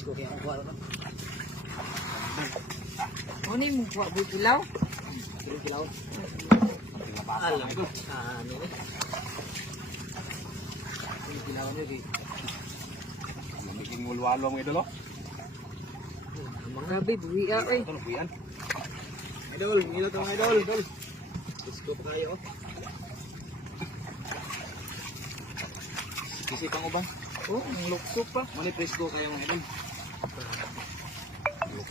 Presko kaya ang kuha na. Ano yung buwa bukilaw? Kilaw. Alam ko. Ano eh. Kilaw nyo di. Magiging mulwalo mga idol, oh. Grabe, buwi ka eh. Ito, nabuyan. Idol, nila ito mga idol. Presko pa kayo. Kisi pang ubang. Oh, ang lukso pa. Mani presko kayo mga idol.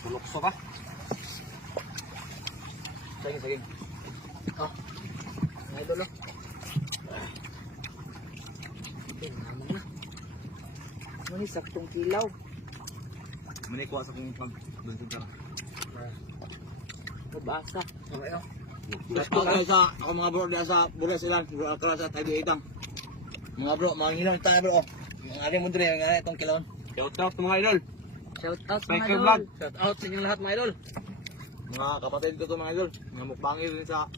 Lukso ka. Saging. Oh. Mga idol oh. Naman na. Ano saktong kilaw? Manikuha sa kong pag-buntun ka na. Mabasa. Okay oh. Presko kayo sa, ako mga bro, diya sa Buras ilan. Bro, ako sa Tabi Itang. Mga bro, mga hinang tayo bro, oh. Yung ari mo dre, yung ari itong kilawon. Shout out mga idol. Shout out mga Striker idol. vlog. Shout out sa inyong lahat mga idol. Mga kapatid ko to mga idol. Mga mukbangir din sa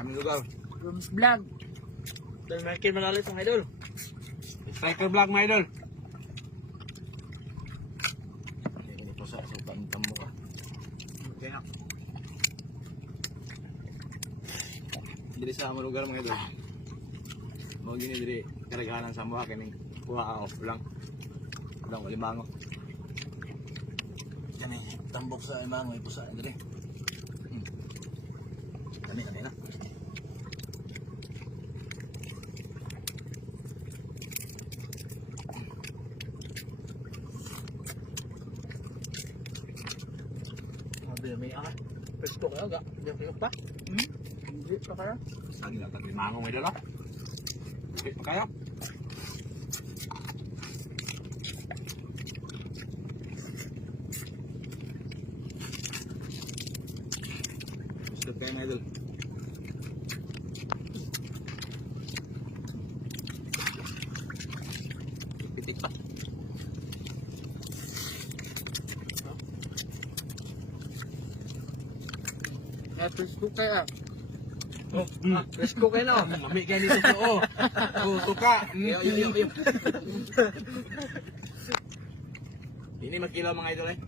aming lugar. Rooms vlog. Dahil Michael Malalit mga idol. Striker vlog mga idol. Ito sa pantang mo ka. Okay na. Dili sa aming lugar mga idol. Mga gini diri karagahan sa mga kining kuha ka off lang. Lang limango. Kani tambok sa limango ipusa diri. Kani na. Mabil may ah. Presko kayo ga. Diyan pa. Hindi pa kaya. Saan nila tag limango mga idol, no? Okay pa kayo? Gusto kayo mga idol. Pitik pa. Presko kaya. Presko kayo no. Mami kayo nito to, oh. Suka. Yo. Ini magkilaw mga idol, eh.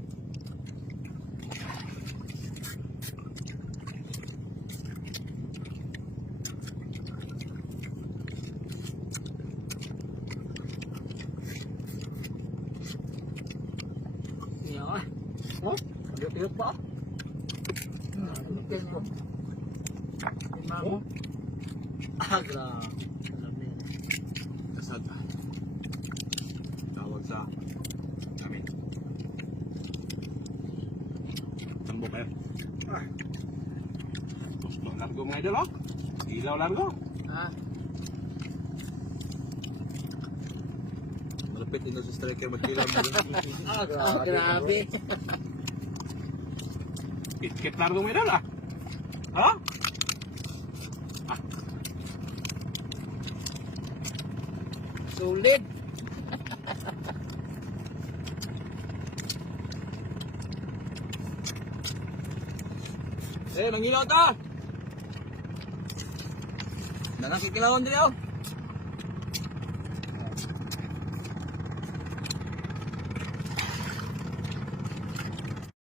Yan. Oh. Yo pa. Presko. Limango. Grabe. Kasad. Tawag sa amin. Tambok kayo. Gusto largo mga idol, oh. Ilaw largo. Malapit din sa striker magkilaw mga idol. Grabe. Kit largo mga idol, ah. Ha? Sulit. Nangilaw ta! Nanakikilawon din, oh.